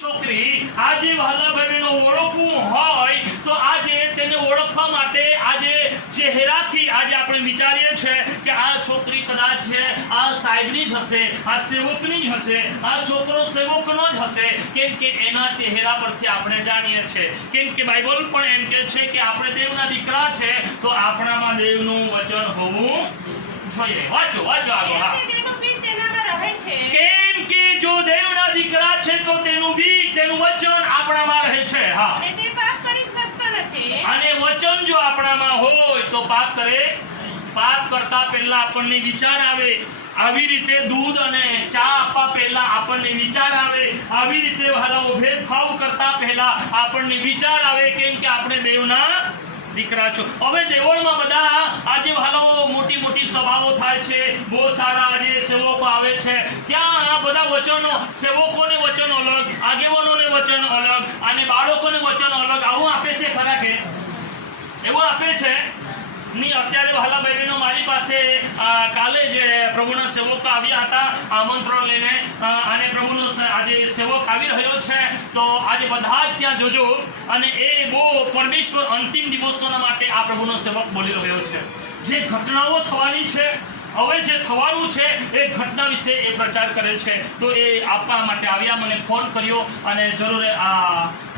છોકરી આજે વહાલા ભાઈનો ઓળખવું હોય તો આજે તેને ઓળખવા માટે આજે ચહેરાથી આજે આપણે વિચારીએ છીએ કે આ છોકરી કદાચ છે આ સાહેબની જ હશે, આ સેવકની જ હશે, આ છોકરો સેવકનો જ હશે, કેમ કે એના ચહેરા પરથી આપણે જાણીએ છીએ. કેમ કે બાઇબલ પણ એમ કહે છે કે આપણે દેવના દીકરા છે તો આપણામાં દેવનું વચન હોવું જોઈએ. વાંચો આગળ. કેમ કે જો દેવના દીકરા છે તો તેનું બીજ તેનું વચન આપણામાં રહે છે. હા, અને વચન જો આપણામાં હોય તો પાપ કરતા પહેલા આપણને વિચાર આવે. આવી રીતે દૂધ અને ચા આપવા પહેલા આપણને વિચાર આવે. આવી રીતે વહાલાઓ ભેદભાવ કરતા પહેલા આપણને વિચાર આવે. કેમ કે આપણે દેવના દીકરા છો. હવે દેવળમાં બધા આજે વહાલાઓ મોટી સભાઓ થાય છે, બહુ સારા આજે સેવકો આવે છે. ત્યાં આ બધા વચનો, સેવકોને વચન અલગ, આગેવાનોને વચન અલગ અને બાળકોને વચન અલગ આવું આપે છે. ખરા કે એવું આપે છે નહીં? અત્યારે વહાલા બહેનો મારી પાસે કાલે જે પ્રભુના સેવકો આવ્યા હતા આમંત્રણ લઈને અને પ્રભુનો આજે સેવક આવી રહ્યો છે તો આજે બધા જ ત્યાં જોજો. અને એ બહુ પરમેશ્વર અંતિમ દિવસોના માટે આ પ્રભુનો સેવક બોલી રહ્યો છે. જે ઘટનાઓ થવાની છે, હવે જે થવાનું છે એ ઘટના વિશે એ પ્રચાર કરે છે. તો એ આપવા માટે આવ્યા, મને ફોન કર્યો અને જરૂર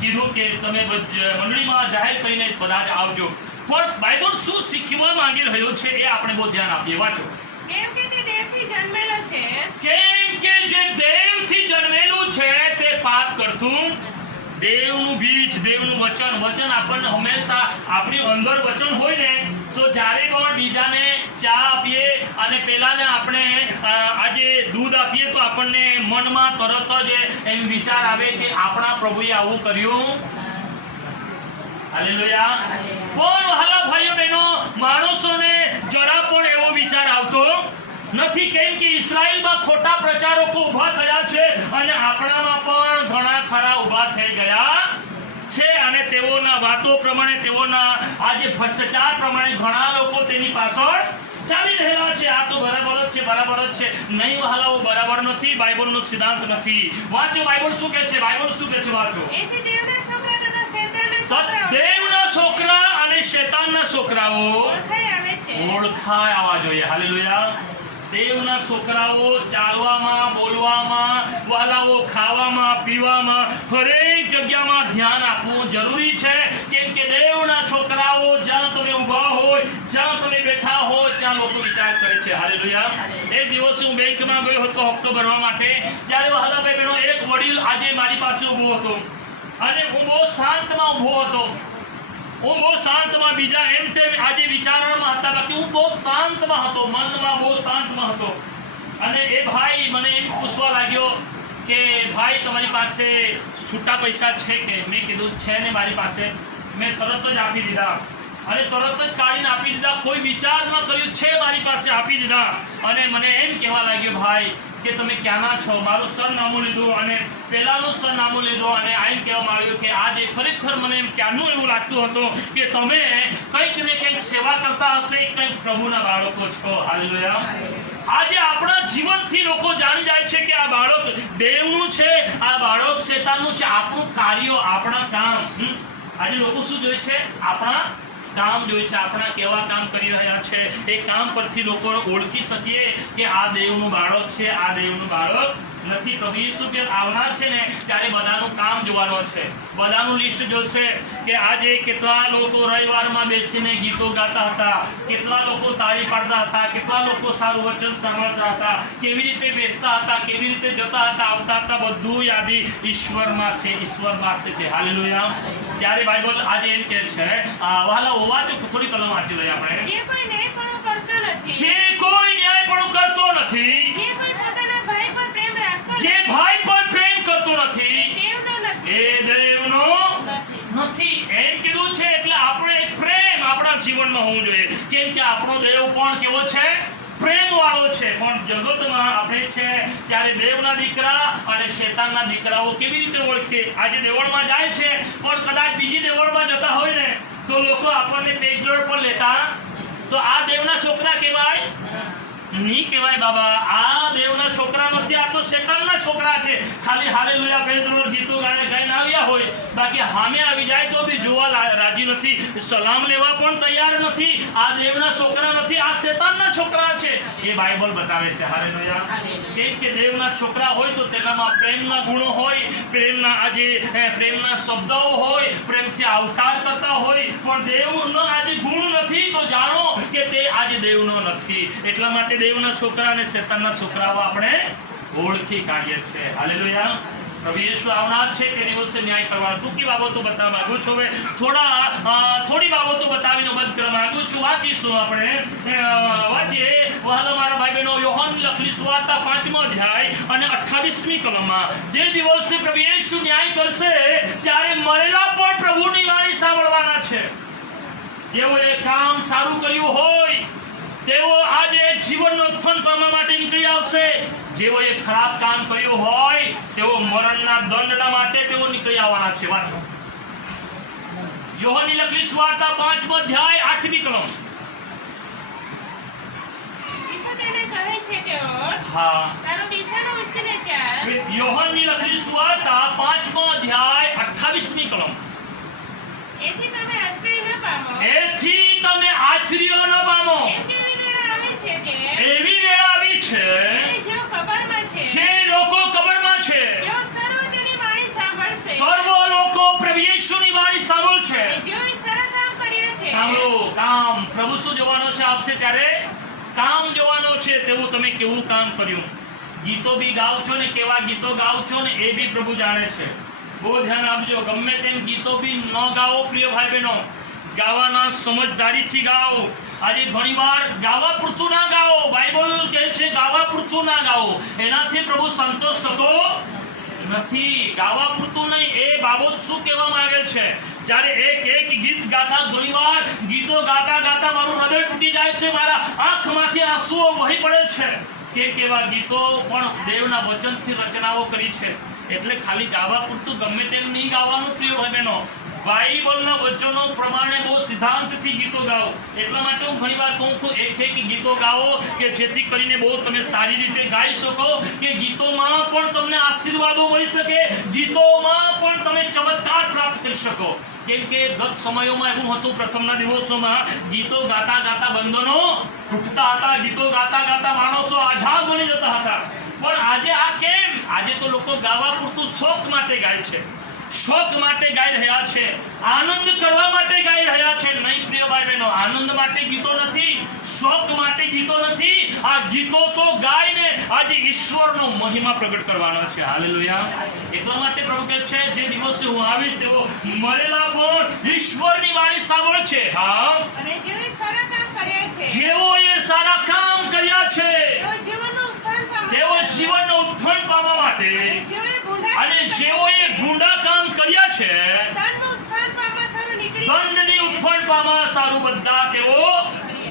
કીધું કે તમે મંડળીમાં જાહેર કરીને બધા જ આવજો. પણ બાઇબલ શું શીખવા માંગી રહ્યો છે એ આપણે બહુ ધ્યાન આપીએ. વાંચો. કેમ કે તે દેવથી જન્મેલો છે. કેમ કે જે દેવથી જન્મેલું છે તે પાપ કરતું, દેવનું બીજ, દેવનું વચન આપણને હંમેશા આપણી અંદર વચન હોય ને તો જ્યારે પણ બીજાને ચા આપીએ અને પેલાને આપણે આજે દૂધ આપીએ તો આપણને મનમાં તરત જ એમ વિચાર આવે કે આપણા પ્રભુએ આવું કર્યું. હાલેલુયા. પણ વહાલા ભાઈઓ બહેનો, માણસોને જરા પણ એવો વિચાર આવતો નથી. કેમ કે ઇઝરાયલમાં ખોટા પ્રચારકો ઊભા થયા છે અને આપણામાં પણ ઘણા ખરા ઊભા થઈ ગયા છે અને તેઓના વાતો પ્રમાણે, તેઓના આજે ભ્રષ્ટાચાર પ્રમાણે ઘણા લોકો તેની પાછળ ચાલી રહેલા છે. આ તો બરાબર જ છે. નહીં વહાલાઓ, બરાબર નથી. બાઇબલનો સિદ્ધાંત નથી. વાંચો બાઇબલ શું કહે છે. વાંચો. દેવના છોકરા અને શેતાનના છોકરાઓ ઓળખાય આવવા જોઈએ. હાલેલુયા. દેવના છોકરાઓ ચાલવામાં, બોલવામાં, વહાલાઓ ખાવામાં, પીવામાં, હરેક જગ્યામાં ધ્યાન આપવું જરૂરી છે. કેમ કે દેવના છોકરાઓ જ્યાં તમે ઊભા હોય, જ્યાં તમે બેઠા હોય ત્યાં લોકો વિચાર કરે છે. હાલેલુયા. એક દિવસ હું બેંકમાં ગયો હતો હપ્તો ભરવા માટે. ત્યારે વહાલા ભાઈ બહેનો, એક વડીલ આજે મારી પાસે ઊભો હતો અને હું બહુ શાંતમાં ઊભો હતો. બીજા એમ તેમ આજે વિચારવામાં હતા, બાકી હું બહુ શાંતમાં હતો, મનમાં બહુ શાંતમાં હતો. અને એ ભાઈ મને એમ પૂછવા લાગ્યો કે ભાઈ તમારી પાસે છૂટા પૈસા છે કે? મેં કીધું છે ને મારી પાસે. મેં તરત જ આપી દીધા અને તરત જ કાઢીને આપી દીધા. કોઈ વિચાર ન કર્યું, છે મારી પાસે, આપી દીધા. અને મને એમ કહેવા લાગ્યો ભાઈ કે તમે ક્યાંના છો? મારું સરનામું લીધું અને પેલાનું સરનામું લીધું અને એમ કહેવામાં આવ્યું કે આજે ખરેખર મને એમ ક્યાંનું એવું લાગતું હતું કે તમે કંઈક ને કંઈક સેવા કરતા હશે, કંઈક પ્રભુના બાળકો છો. હાલેલુયા. આજે આપણા જીવનથી લોકો જાણી જાય છે કે આ બાળક દેવનું છે, આ બાળક શેતાનનું છે. આપણું કાર્ય, આપણા કામ, આજે લોકો શું જોઈએ છે? આપણા કામ જોઈએ છે, આપણા કેવા કામ કરી રહ્યા છે. એ કામ પરથી લોકો ઓળખી શકીએ કે આ દેવનું બાળક છે, આ દેવનું બાળક નથી. પ્રભુ ઈસુ આવનાર છે ને ત્યારે બધાનું કામ જોવાનું છે, બધાનું લિસ્ટ જોશે કે આજે કેટલા લોકો રવિવારમાં બેસીને ગીતો ગાતા હતા, કેટલા લોકો તાળી પાડતા હતા, કેટલા લોકો સારું વચન સાંભળતા હતા, કેવી રીતે બેસતા હતા, કેવી રીતે જતા હતા, આવતા હતા. બધું યાદી ઈશ્વરમાં છે. હાલેલુયા. ત્યારે બાઇબલ આજે એમ કહે છે, વહાલા હોવા જો થોડી કલમ વાંચી લઈએ આપણે. જે કોઈ ન્યાયપણું કરતો નથી, જે ભાઈ પર પ્રેમ કરતો નથી એ દેવનો નથી. એમ કીધું છે. એટલે આપણે પ્રેમ આપણા જીવનમાં હોવું જોઈએ. કેમ કે આપણો દેવ પણ કેવો છે? પ્રેમ વાળો છે. પણ જગતમાં આપણે છે ત્યારે દેવના દીકરા અને શેતાનના દીકરાઓ કેવી રીતે ઓળખે? આજે દેવળમાં જાય છે પણ કદાચ બીજી દેવળમાં જતા હોય ને તો લોકો આપણને પેજરોડ પર લેતા તો આ દેવના છોકરા કહેવાય ની કહેવાય બાબા, આ દેવના છોકરા નથી, આ તો શેતાનના છોકરા છે. ખાલી હાલેલુયા પેદરો ગીતો ગાઈને આવ્યા હોય, બાકી સામે આવી જાય તો બી જોવા રાજી નથી, સલામ લેવા પણ તૈયાર નથી. આ દેવના છોકરા નથી, આ શેતાનના છોકરા છે. એ બાઇબલ બતાવે છે. હાલેલુયા. કેમ કે દેવના છોકરા હોય તો તેનામાં પ્રેમના ગુણો હોય, પ્રેમના શબ્દો હોય, પ્રેમથી આવકાર કરતા હોય. પણ દેવનો આજે ગુણ નથી તો જાણો કે તે આજે દેવનો નથી. એટલા માટે દેવના છોકરા અને શેતાનના છોકરાઓ આપણે ઓળખી કાઢીએ છીએ. હાલેલુયા. પ્રભુ યેશુ આવનાર છે તે દિવસે ન્યાય કરવાનો. ટૂંકી બાબતો બતાવવા માંગુ છું. હવે થોડી બાબતો બતાવીને બંધ કરવા માંગુ છું. વાંચીશું આપણે. વાંચીએ વહાલા મારા ભાઈ બહેનો, યોહાનની લખેલી સુવાર્તા 5મો અધ્યાય અને 28મી કલમમાં. જે દિવસે પ્રભુ યેશુ ન્યાય કરશે ત્યારે મરેલા પણ પ્રભુની વાણી સાંભળવાના છે. જેઓએ કામ સારું કર્યું હોય તેઓ આજે જીવનનો ઉત્થાન કરવા માટે નીકળી આવશે. જેઓએ ખરાબ કામ કર્યું હોય તેઓ મરણના દંડના માટે તેઓ નીકળી આવવાના છે. વાંચો યોહાનની લખેલી સુવાર્તા 5મો અધ્યાય 8મી કલમ. ઈસુ તેને કહે છે કે હા, તારો બિછાનો ઉંચને ચાલ. યોહાનની લખેલી સુવાર્તા 5મો અધ્યાય 28મી કલમ. એથી તમે આશ્ચર્ય ન પામો. એથી તમે આશ્ચર્ય ન પામો. એવી વેળા આવી છે કે એવી વેળા આવી છે જેઓ કબરમાં છે, જે લોકો કબરમાં છે, તેઓ સર્વ તેની વાણી સાંભળશે. સર્વ લોકો પ્રભુ યેશુની વાણી સાંભળશે. અને જેઓએ સરળ કામ કર્યા છે, સાંભળો, કામ પ્રભુ શું જોવાનો છે? આપશે ત્યારે કામ જોવાનો છે. તેવું તમે કેવું કામ કર્યું. ગીતો બી ગાવ છો ને, કેવા ગીતો ગાવ છો ને એ બી પ્રભુ જાણે છે. બહુ ધ્યાન આપજો. ગમે તેમ ગીતો બી ન ગાઓ પ્રિય ભાઈ બહેનો. ગાવાના સમજદારીથી ગાઓ. આજે ઘણીવાર ગાવા પૂરતું ના ગાઓ. બાઇબલ કહે છે ગાવા પૂરતું ના ગાઓ. એનાથી પ્રભુ સંતોષ થતો નથી. ગાવા પૂરતું નહીં. એ બાબત શું કહેવા માંગે છે? જ્યારે એક ગીત ગાતા, ઘણીવાર ગીતો ગાતા ગાતા મારું હૃદય તૂટી જાય છે, મારા આંખમાંથી આંસુઓ વહી પડે છે. કેવા ગીતો પણ દેવના વચનથી રચનાઓ કરી છે. એટલે ખાલી ગાવા પૂરતું ગમે તેમ નહીં ગાવાનું પ્રિય ભાઈ બહેનો. બાઇબલના વચનો પ્રમાણે બહુ સિદ્ધાંતથી ગીતો ગાઓ. એટલા માટે હું ઘણીવાર કહું છું એક ગીતો ગાઓ કે જેથી કરીને બહુ તમે સારી રીતે ગાઈ શકો, કે ગીતોમાં પણ તમને આશીર્વાદો મળી શકે, ગીતોમાં પણ તમે ચમત્કાર પ્રાપ્ત કરી શકો. કેમ કે ગત સમયોમાં એવું હતું, પ્રથમના દિવસોમાં ગીતો ગાતા ગાતા બંધનો તૂટતા હતા, ગીતો ગાતા ગાતા માણસો આઝાદ બની જતા હતા. પણ આજે આ કેમ? આજે તો લોકો ગાવા પૂરતું શોખ માટે ગાય છે, શોખ માટે ગાઈ રહ્યા છે, આનંદ કરવા માટે ગાઈ રહ્યા છે. નહીં પ્રિય ભાઈ બહેનો, આનંદ માટે ગીતો નથી, શોખ માટે ગીતો નથી. આ ગીતો તો ગાઈને આજે ઈશ્વરનો મહિમા પ્રગટ કરવાનો છે. હાલેલુયા. એટલા માટે પ્રભુ કહે છે જે દિવસે હું આવીશ તેઓ મરેલા પણ ઈશ્વરની વાણી સાંભળશે. હા, અને જેઓએ સારા કામ કર્યા છે, જેઓએ સારા કામ કર્યા છે તેઓ જીવનનું ઉત્થાન પામવા તેઓ જીવનનો ઉત્થાન પામવા માટે, અને જેઓએ ગુંડા કામ કર્યા છે દંડની ઉત્થાન પામવા સારું બધા તેઓ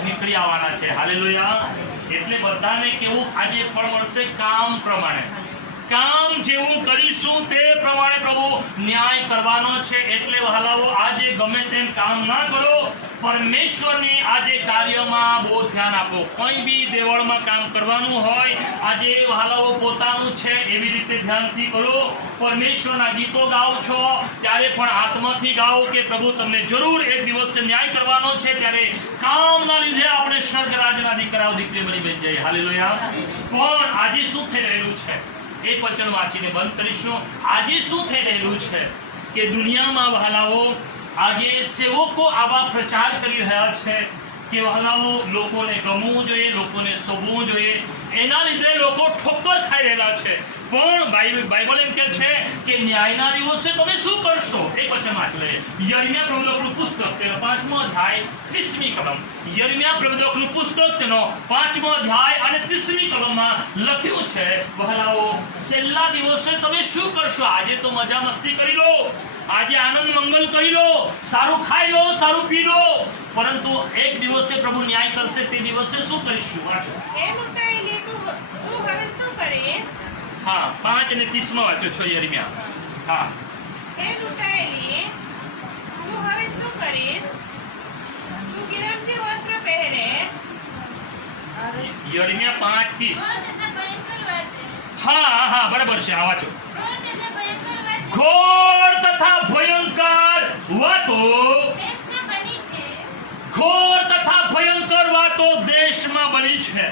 નીકળી આવવાના છે. હાલેલુયા. એટલે બધાને કેવું આજે ફળ મળશે? કામ પ્રમાણે. કામ જેવું કરીશું તે પ્રમાણે પ્રભુ ન્યાય કરવાનો છે. એટલે વહાલાઓ, આજે ગમે તેમ કામ ના કરો, પરમેશ્વરની આજે કાર્યમાં બહુ ધ્યાન આપો. કોઈ બી દેવળમાં કામ કરવાનું હોય, આજે વહાલાઓ પોતાનું છે એવી રીતે ધ્યાનથી કરો. પરમેશ્વરના ગીતો ગાઓ છો ત્યારે પણ આત્માથી ગાઓ કે પ્રભુ તમને જરૂર એક દિવસ ન્યાય કરવાનો છે. ત્યારે કામના લીધે આપણે સ્વર્ગ રાજના દીકરાઓ દીકરી બની બની જઈએ. હાલેલુયા. પણ આજે શું થઈ રહેલું છે એ વચન વાંચીને બંધ કરીશું. આજે શું થઈ રહેલું છે કે દુનિયામાં વહાલાઓ આજે સેવકો આવા પ્રચાર કરી રહ્યા છે કે વહાલાઓ લોકોને ગમવું જોઈએ, લોકોને શોભવું જોઈએ, એના લીધે લોકો ઠોકર ખાઈ રહેલા છે. પણ બાઇબલ એમ કહે છે કે ન્યાયના દિવસે તમે શું કરશો? એક વચન વાંચી લઈએ. યર્મિયા પ્રવચનનું પુસ્તક તેનો 5મો અધ્યાય 30મી કલમ. યર્મિયા પ્રવચનનું પુસ્તક તેનો 5મો અધ્યાય અને 30મી કલમમાં લખ્યું છે વહાલાઓ, છેલ્લા દિવસે તમે શું કરશો? આજે તો મજા મસ્તી કરી લો, આજે આનંદ મંગલ કરી લો, સારું ખાઈ લો, સારું પી લો, પરંતુ એક દિવસે પ્રભુ ન્યાય કરશે. તે દિવસે શું કરીશું? વાંચો. હા, 5 અને 30માં વાંચો છો યર્મિયા. હા, હે લૂંટાયેલી, તું હવે શું કરીશ? તું ગિરમથી વસ્ત્ર પહેરે यिर्मयाह 5:30. હા બરાબર છે. આ વાંચો. ઘોર તથા ભયંકર વાતો દેશમાં બની છે.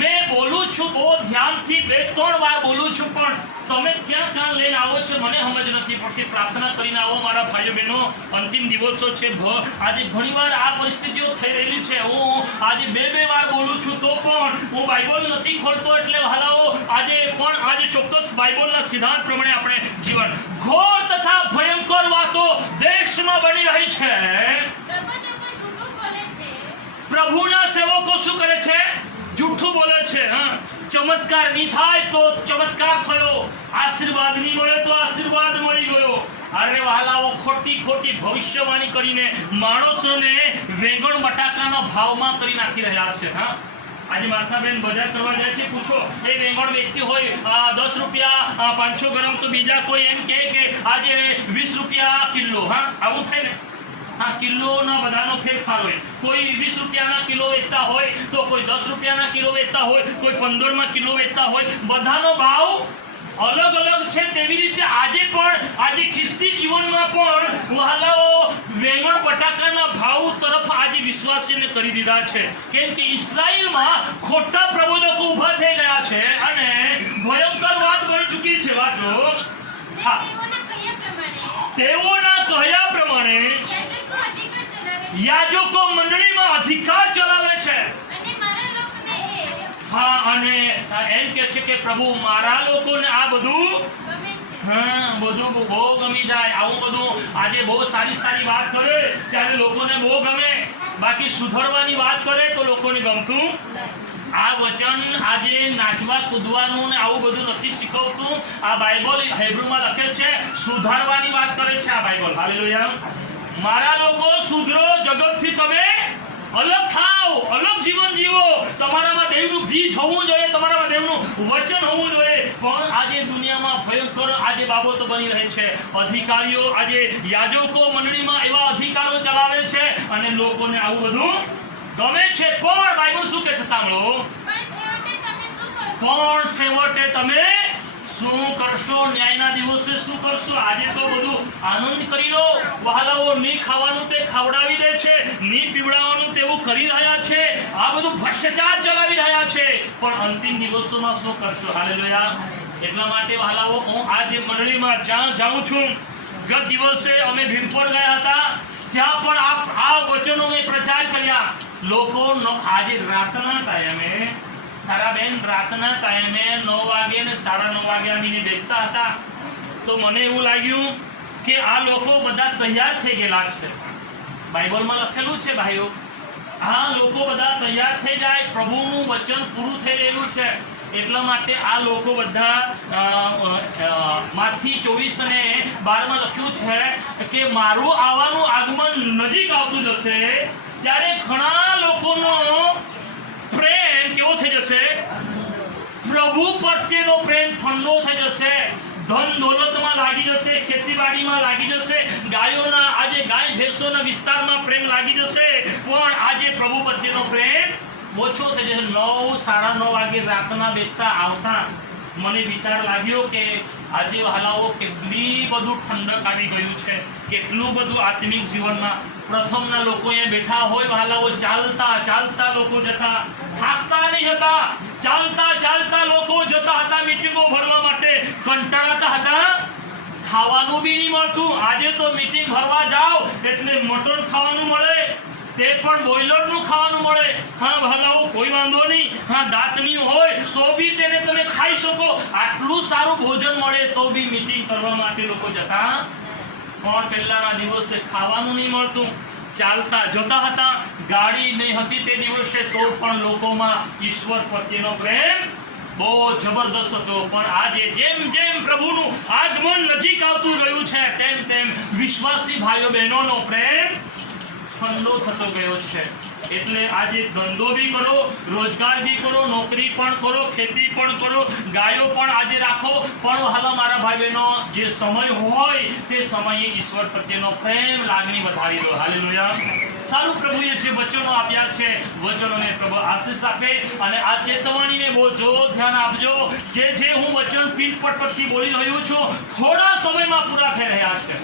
મેં બોલું છું બહુ ધ્યાનથી 2-3 વાર બોલું છું, પણ તમે ક્યાં લઈને આવો છો મને સમજ નથી પડતી. પ્રાર્થના કરીને આવો મારા ભાઈઓ બહેનો. અંતિમ દિવસો છે. આજે ઘણીવાર આ પરિસ્થિતિઓ થઈ રહેલી છે. હું આજે 2 વાર બોલું છું તો પણ હું બાઇબલ નથી ખોલતો. એટલે હાલાઓ આજે ચોક્કસ બાઇબલના સિદ્ધાંત પ્રમાણે આપણે જીવન. ઘોર તથા ભયંકર વાતો દેશમાં બની રહી છે. પ્રભુના સેવકો શું કરે છે? જૂઠું બોલે છે. ચમત્કાર નહીં થાય તો ચમત્કાર થયો, આશીર્વાદ નહીં મળે તો આશીર્વાદ મળી ગયો. અરે વહાલાઓ, ખોટી ભવિષ્યવાણી કરીને માણસોને વેંગણ બટાકાના ભાવમાં કરી નાખી રહ્યા છે. આજે માથાબેન બજાર કરવા જાય છે, પૂછો એ વેંગણ વેચતી હોય 10 રૂપિયા 500 ગ્રામ, તો બીજા કોઈ એમ કે આજે 20 રૂપિયા કિલો. આવું થાય ને. કિલોના બધાનો ફેરફાર હોય. કોઈ 20 રૂપિયાના કિલો વેચતા હોય તો કોઈ 10 રૂપિયાના કિલો વેચતા હોય, કોઈ 15માં કિલો વેચતા હોય. બધાનો ભાવ અલગ છે. તેવી રીતે આજે ખ્રિસ્તી જીવનમાં પણ વહાલાઓ વેંગણ બટાકાના ભાવ તરફ આજે વિશ્વાસીને કરી દીધા છે. કેમ કે ઇઝરાયલમાં ખોટા પ્રબોધકો ઊભા થઈ ગયા છે અને ભયંકર વાત બની ચૂકી છે. વાંચો. તેઓના કહ્યા પ્રમાણે યાજકો મંડળીમાં અધિકાર ચલાવે છે. અને એમ કે છે કે પ્રભુ મારા લોકોને આ બધું બહુ ગમી જાય. આવું બધું આજે બહુ સારી વાત કરે ત્યારે લોકોને બહુ ગમે, બાકી સુધરવાની વાત કરે તો લોકોને ગમતું. આ વચન આજે નાચવા કૂદવાનું ને આવું બધું નથી શીખવતું. આ બાઇબલ હેબ્રુમાં લખે છે સુધારવાની વાત કરે છે આ બાઇબલ. હાલેલુયા. મારા લોકો સુધરો, જગતથી તમે અલગ થાવ, અલગ જીવન જીવો. તમારામાં દેવનું બીજ હોવું જોઈએ, તમારામાં દેવનું વચન હોવું જોઈએ. પણ આજે દુનિયામાં ભયંકર આજે બાબતો બની રહી છે. અધિકારીઓ આજે યાજકો મંડળીમાં એવા અધિકારો ચલાવે છે અને લોકોને આવું બધું ગમે છે. પણ બાઇબલ શું કહે છે? સાંભળો. પણ છેવટે તમે શું કરશો? ન્યાયના દિવસે શું કરશો? આજે તો બધું આનંદ કરી લો. વહાલાઓ નહીં ખાવાનું તે ખવડાવી દે છે, નહીં પીવડાવવાનું તેવું કરી રહ્યા છે. આ બધું ભ્રષ્ટાચાર ચલાવી રહ્યા છે. પણ અંતિમ દિવસોમાં શું કરશો? હાલેલુયા. એટલા માટે વહાલાઓ હું આજે મંડળીમાં જ્યાં જાઉં છું, ગત દિવસે અમે ભીમપોર ગયા હતા, ત્યાં પણ આ વચનો મેં પ્રચાર કર્યા. લોકો આજે રાતના ટાઈમે સારાબેન રાતના ટાઈમે 9 વાગે ને 9:30 વાગે આવીને બેસતા હતા. તો મને એવું લાગ્યું કે આ લોકો બધા તૈયાર થઈ ગયેલા છે. બાઇબલમાં લખેલું છે ભાઈઓ, લોકો બધા તૈયાર થઈ જાય, પ્રભુનું વચન પૂરું થઈ રહેલું છે. એટલા માટે આ લોકો બધા માથી 24 અને 12 લખ્યું છે કે મારું આવવાનું આગમન નજીક આવતું જશે ત્યારે ઘણા લોકોનો પ્રેમ કેવો થઈ જશે? પ્રભુ પ્રત્યેનો પ્રેમ ઠંડો થઈ જશે. ધન દોલતમાં લાગી જશે, ખેતીવાડીમાં લાગી જશે, આજે ગાય ભેંસોના વિસ્તારમાં પ્રેમ લાગી જશે. પણ આજે પ્રભુ પ્રત્યેનો પ્રેમ ઓછો થઈ જશે. 9-9:30 વાગે રાતના બેસતા આવતા મને વિચાર લાગ્યો કે આજે હાલાઓ કેટલી બધું ઠંડક આવી ગયું છે, કેટલું બધું આત્મિક જીવનમાં. પ્રથમના લોકો અહીંયા બેઠા હોય હાલાઓ, ચાલતા લોકો જતા, થાકતા નહીં હતા. ચાલતા લોકો જતા હતા મીટિંગો ભરવા માટે, કંટાળાતા હતા. ખાવાનું બી નહીં મળતું. આજે તો મીટિંગ ભરવા જાઓ એટલે મટન ખાવાનું મળે, તે પણ બોઇલરનું ખાવાનું મળે. ભલાઓ કોઈ વાંધો નહીં. દાંતની હોય તો બી તેને તમે ખાઈ શકો. આટલું સારું ભોજન મળે તો બી મીટિંગ કરવા માટે લોકો જતા. પણ પહેલાના દિવસે ખાવાનું નહીં મળતું, ચાલતા જતા હતા. ગાડી નહીં હતી તે દિવસે તો પણ લોકોમાં ઈશ્વર પ્રત્યેનો પ્રેમ બહુ જબરદસ્ત હતો. પણ આજે જેમ પ્રભુનું આગમન નજીક આવતું રહ્યું છે તેમ વિશ્વાસી ભાઈઓ બહેનોનો પ્રેમ ઠંડો થતો ગયો છે. એટલે આજે ધંધો બી કરો, રોજગાર બી કરો, નોકરી પણ કરો, ખેતી પણ કરો, ગાયો પણ આજે રાખો. પણ હાલા મારા ભાઈ બહેનો, જે સમય હોય તે સમયે ઈશ્વર પ્રત્યેનો પ્રેમ લાગણી વધારી દો. હાલેલુયા. સારું પ્રભુએ જે વચનો આપ્યા છે વચનોને પ્રભુ આશીષ આપે અને આ ચેતવણીને બહુ જો ધ્યાન આપજો જે હું વચન પીઠ પરથી બોલી રહ્યો છું થોડા સમયમાં પૂરા થઈ રહ્યા છે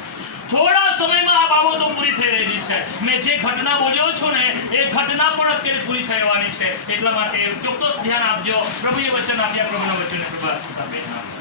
થોડા સમયમાં આ બાબતો પૂરી થઈ રહેલી છે મેં જે ઘટના બોલ્યો છું ને એ ઘટના પણ અત્યારે પૂરી થવાની છે એટલા માટે ચોક્કસ ધ્યાન આપજો પ્રભુએ વચન આપ્યા પ્રભુના વચનને પ્રભુ આશીષ આપે